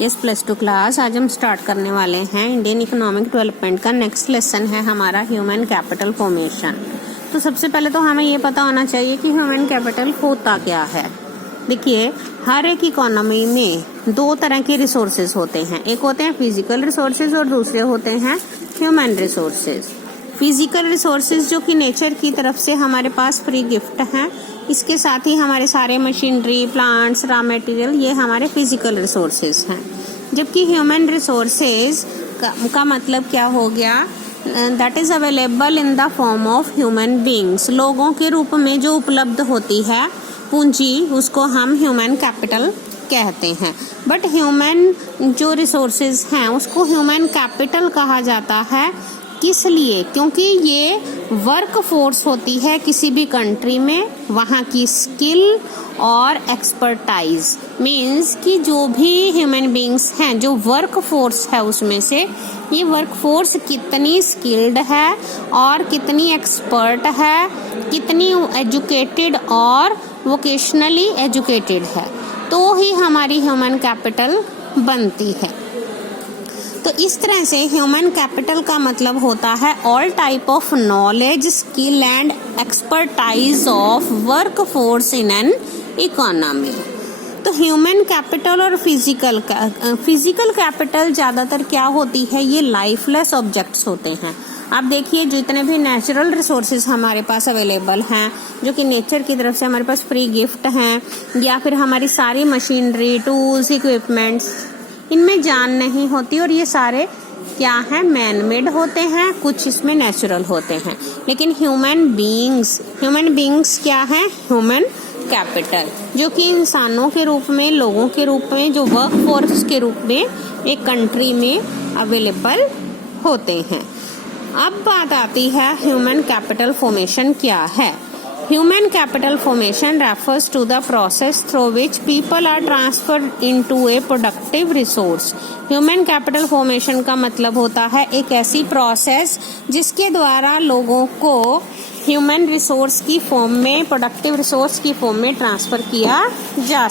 Yes +2 class, आज हम start करने वाले हैं इंडियन इकोनॉमिक डेवलपमेंट का नेक्स्ट लेसन है हमारा ह्यूमन कैपिटल फॉर्मेशन। तो सबसे पहले तो हमें ये पता होना चाहिए कि ह्यूमन कैपिटल होता क्या है। देखिए, हर एक इकोनॉमी में दो तरह के रिसोर्सेज होते हैं, एक होते हैं फिजिकल रिसोर्सेज और दूसरे होते हैं ह्यूमन रिसोर्सेज। फिजिकल रिसोर्सेज जो कि नेचर की तरफ से हमारे पास फ्री गिफ्ट हैं, इसके साथ ही हमारे सारे मशीनरी, प्लांट्स, रॉ मटेरियल, ये हमारे फिजिकल रिसोर्सेज हैं। जबकि ह्यूमन रिसोर्सेज का मतलब क्या हो गया, that is available in the form of human beings. लोगों के रूप में जो उपलब्ध होती है पूंजी, उसको हम ह्यूमन कैपिटल कहते हैं। बट ह्यूमन जो रिसोर्सेज हैं उसको ह्यूमन कैपिटल कहा जाता है। किस लिए? क्योंकि ये वर्क फोर्स होती है किसी भी कंट्री में, वहाँ की स्किल और एक्सपर्टाइज, मीन्स कि जो भी ह्यूमन बीइंग्स हैं, जो वर्क फोर्स है उसमें से ये वर्क फोर्स कितनी स्किल्ड है और कितनी एक्सपर्ट है, कितनी एजुकेटेड और वोकेशनली एजुकेटेड है, तो ही हमारी ह्यूमन कैपिटल बनती है। तो इस तरह से ह्यूमन कैपिटल का मतलब होता है all type of knowledge, skill and expertise of work force in an economy. तो ह्यूमन कैपिटल और फिजिकल कैपिटल ज़्यादातर क्या होती है, ये लाइफलेस ऑब्जेक्ट्स होते हैं। आप देखिए, जितने भी नेचुरल रिसोर्सेज हमारे पास अवेलेबल हैं, जो कि नेचर की तरफ से हमारे पास फ्री गिफ्ट हैं, या फिर हमारी सारी मशीनरी, टूल्स, इक्विपमेंट्स, इनमें जान नहीं होती और ये सारे क्या हैं, मैन मेड होते हैं, कुछ इसमें नेचुरल होते हैं। लेकिन ह्यूमन बीइंग्स क्या है, ह्यूमन कैपिटल, जो कि इंसानों के रूप में, लोगों के रूप में, जो वर्क फोर्स के रूप में एक कंट्री में अवेलेबल होते हैं। अब बात आती है ह्यूमन कैपिटल फॉर्मेशन क्या है। Human capital formation refers to the process through which people are transferred into a productive resource. Human capital formation का मतलब होता है एक ऐसी प्रोसेस जिसके द्वारा लोगों को ह्यूमन रिसोर्स की फॉर्म में, प्रोडक्टिव रिसोर्स की फॉर्म में ट्रांसफर किया जा